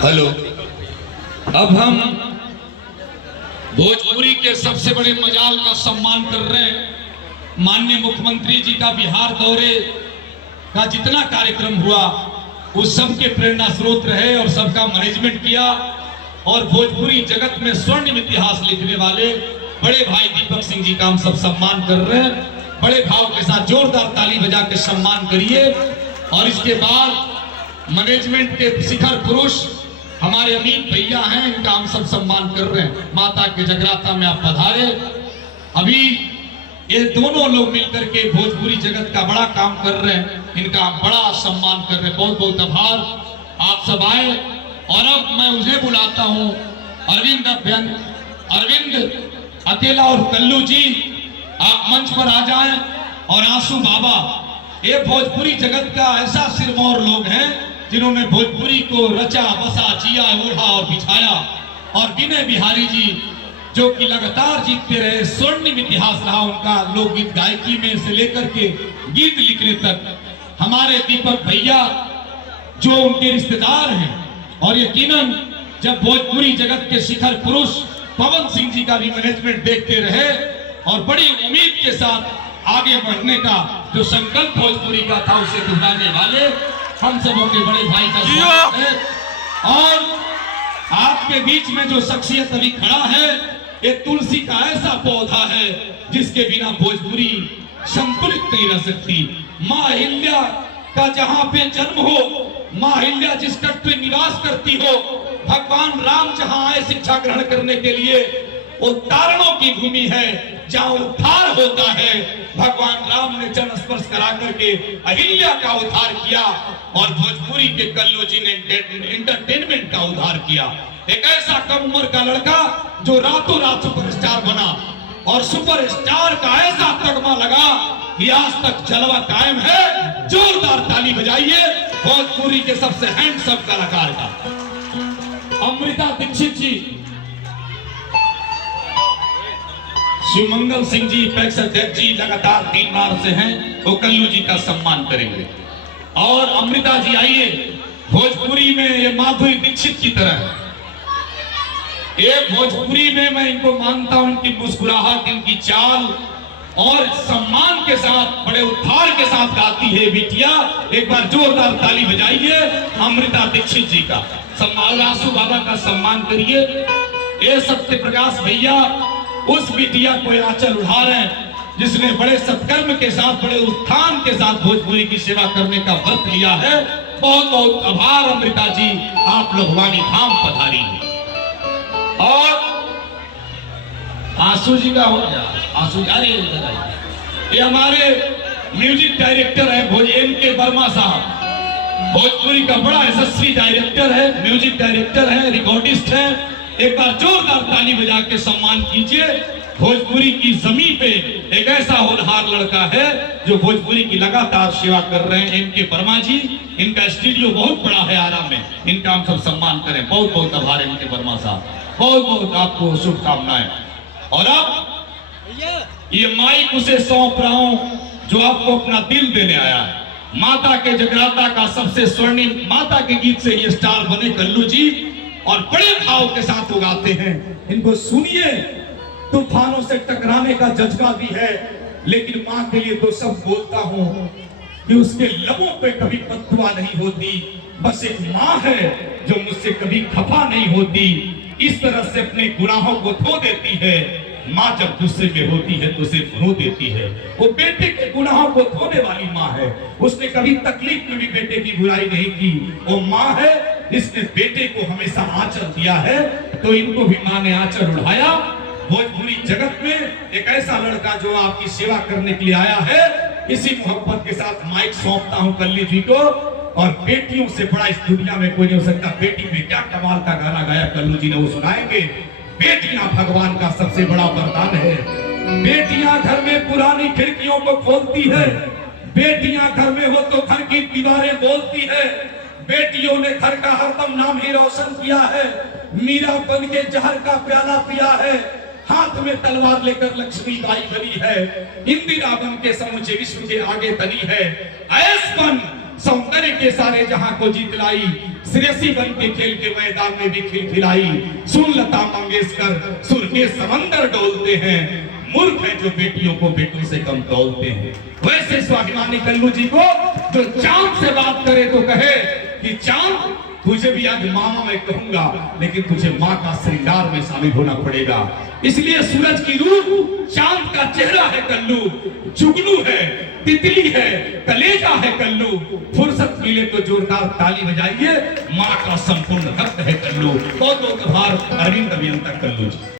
Hello. अब हम भोजपुरी के सबसे बड़े मजाल का सम्मान कर रहे हैं। माननीय मुख्यमंत्री जी का बिहार दौरे का जितना कार्यक्रम हुआ उस सब के प्रेरणा स्रोत रहे और सबका मैनेजमेंट किया और भोजपुरी जगत में स्वर्णिम इतिहास लिखने वाले बड़े भाई दीपक सिंह जी का हम सब सम्मान कर रहे हैं। बड़े भाव के साथ जोरदार ताली बजा के सम्मान करिए। और इसके बाद मैनेजमेंट के शिखर पुरुष हमारे अमित भैया हैं, इनका हम सब सम्मान कर रहे हैं। माता के जगराता में आप पधारे। अभी ये दोनों लोग मिलकर के भोजपुरी जगत का बड़ा काम कर रहे हैं, इनका हम बड़ा सम्मान कर रहे हैं। बहुत बहुत आभार, आप सब आए। और अब मैं उन्हें बुलाता हूँ, अरविंद अकेला और कल्लू जी, आप मंच पर आ जाएं। और आंसू बाबा, ये भोजपुरी जगत का ऐसा सिरमौर लोग हैं जिन्होंने भोजपुरी को रचा बसा जिया ओढ़ा और बिछाया। और विनय बिहारी जी जो कि लगातार जीतते रहे, स्वर्णिम इतिहास रहा उनका लोकगीत गायकी में से लेकर के गीत लिखने तक। हमारे दीपक भैया जो उनके रिश्तेदार हैं, और यकीनन जब भोजपुरी जगत के शिखर पुरुष पवन सिंह जी का भी मैनेजमेंट देखते रहे और बड़ी उम्मीद के साथ आगे बढ़ने का जो संकल्प भोजपुरी का था उसे दोहराने वाले हम सबों के बड़े भाई का स्वागत है। और आपके बीच में जो शख्सियत अभी खड़ा है, ये तुलसी का ऐसा पौधा है जिसके बिना भोजपुरी संतुलित नहीं रह सकती। माँ अहिल्या का जहाँ पे जन्म हो, माँ अहिल्या जिस तट पे निवास करती हो, भगवान राम जहाँ आए शिक्षा ग्रहण करने के लिए, वो तारणों की भूमि है जहाँ उद्धार होता है। भगवान राम ने चरण स्पर्श करा करके अहिल्या का उद्धार किया और भोजपुरी के कल्लू जी ने एंटरटेनमेंट का उद्धार किया। एक ऐसा कम उम्र का लड़का जो रातों रात सुपरस्टार बना और सुपरस्टार का ऐसा तगमा लगा कि आज तक जलवा कायम है। जोरदार ताली बजाइए भोजपुरी के सबसे हैंडसम कलाकार का। अमृता दीक्षित जी, शिवमंगल सिंह जी पैक्स अध्यक्ष जी लगातार 3 बार से हैं, वो कल्लू जी का सम्मान करेंगे। और अमृता जी आइए, भोजपुरी में ये माधुरी दीक्षित की तरह है। ये भोजपुरी में मैं इनको मानता हूं, इनकी मुस्कुराहट, इनकी चाल और सम्मान के साथ, बड़े उद्धार के साथ गाती है बिटिया। एक बार जोरदार ताली बजाइए अमृता दीक्षित जी का सम्मान। आंसू बाबा का सम्मान करिए। ये सत्य प्रकाश भैया उस बिटिया को आंचल उठा रहे हैं जिसने बड़े सत्कर्म के साथ, बड़े उत्थान के साथ भोजपुरी की सेवा करने का व्रत लिया है। बहुत बहुत आभार अमृता जी, आप लोग वाणी धाम पधारी। और आंसू जी का हो गया, आंसू जा रही है। ये हमारे म्यूजिक डायरेक्टर है एम के वर्मा साहब, भोजपुरी का बड़ा यशस्वी डायरेक्टर है, म्यूजिक डायरेक्टर है, रिकॉर्डिस्ट है। एक बार जोरदार ताली बजा के सम्मान कीजिए। भोजपुरी की जमीन पे एक ऐसा होनहार लड़का है जो भोजपुरी की लगातार सेवा कर रहे हैं, एम के वर्मा जी। इनका स्टूडियो बहुत बड़ा है आरा में, इनका हम सब सम्मान करें। बहुत बहुत आभार एम के वर्मा साहब, बहुत बहुत आपको शुभकामनाएं। और अब ये माइक उसे सौंप रहा हूं जो आपको अपना दिल देने आया है। माता के जगराता का सबसे स्वर्णिम माता के गीत से ये स्टार बने कल्लू जी, और बड़े भाव के साथ वो गाते हैं। इनको सुनिए। तूफानों से टकराने का जज्बा भी है, लेकिन माँ के लिए तो सब बोलता हूँ कि उसके लबों पे कभी बददुआ नहीं होती। बस एक माँ है जो मुझसे कभी खफा नहीं होती। इस तरह से अपने गुनाहों को धो देती है। माँ जब गुस्से में होती है तो उसे रो देती है। वो बेटे के गुनाहों को धोने वाली माँ है। उसने कभी तकलीफ में भी बेटे की बुराई नहीं की। वो माँ है जिसने बेटे को हमेशा आंचल दिया है, तो इनको भी माँ ने आंचल उठाया। भोजपुरी जगत में एक ऐसा लड़का जो आपकी सेवा करने के लिए आया है, इसी मोहब्बत के साथ माइक सौंपता हूँ कल्ली जी को। और बेटियों से बड़ा इस दुनिया में कोई नहीं हो सकता। बेटी में क्या कमाल का गाना गाया कल्लू जी ने, वो सुनाएंगे। बेटियां भगवान का सबसे बड़ा वरदान है। बेटियां घर में पुरानी खिड़कियों को खोलती है। बेटियां घर में हो तो घर की दीवारें बोलती है। बेटियों ने घर का हरदम नाम ही रोशन किया है। मीरा बन के जहर का प्याला पिया है। हाथ में तलवार लेकर लक्ष्मीबाई बनी है। इंदिरा बन के समूचे विश्व के आगे तनी है। ऐसपन सौंदर्य के सारे जहां को जीत लाई, श्रेयसी बन के खेल के मैदान में भी खिलखिलाई। सुन लता मंगेशकर, सुर के समंदर डोलते हैं, मूर्ख है जो बेटियों को बेटों से कम तौलते हैं। वैसे स्वाभिमानी कल्लू जी को जो चांद से बात करे तो कहे कि चांद तुझे भी आज मामा मैं कहूंगा, लेकिन तुझे माँ का श्रृंगार में शामिल होना पड़ेगा। इसलिए सूरज की रूप चांद का चेहरा है कल्लू, जुगनू है, तितली है, कलेजा है कल्लू। फुर्सत मिले तो जोरदार ताली बजाइए, माँ का संपूर्ण भक्त है कल्लू। बहुत बहुत आभार अरविंद अभियंता कल्लू जी।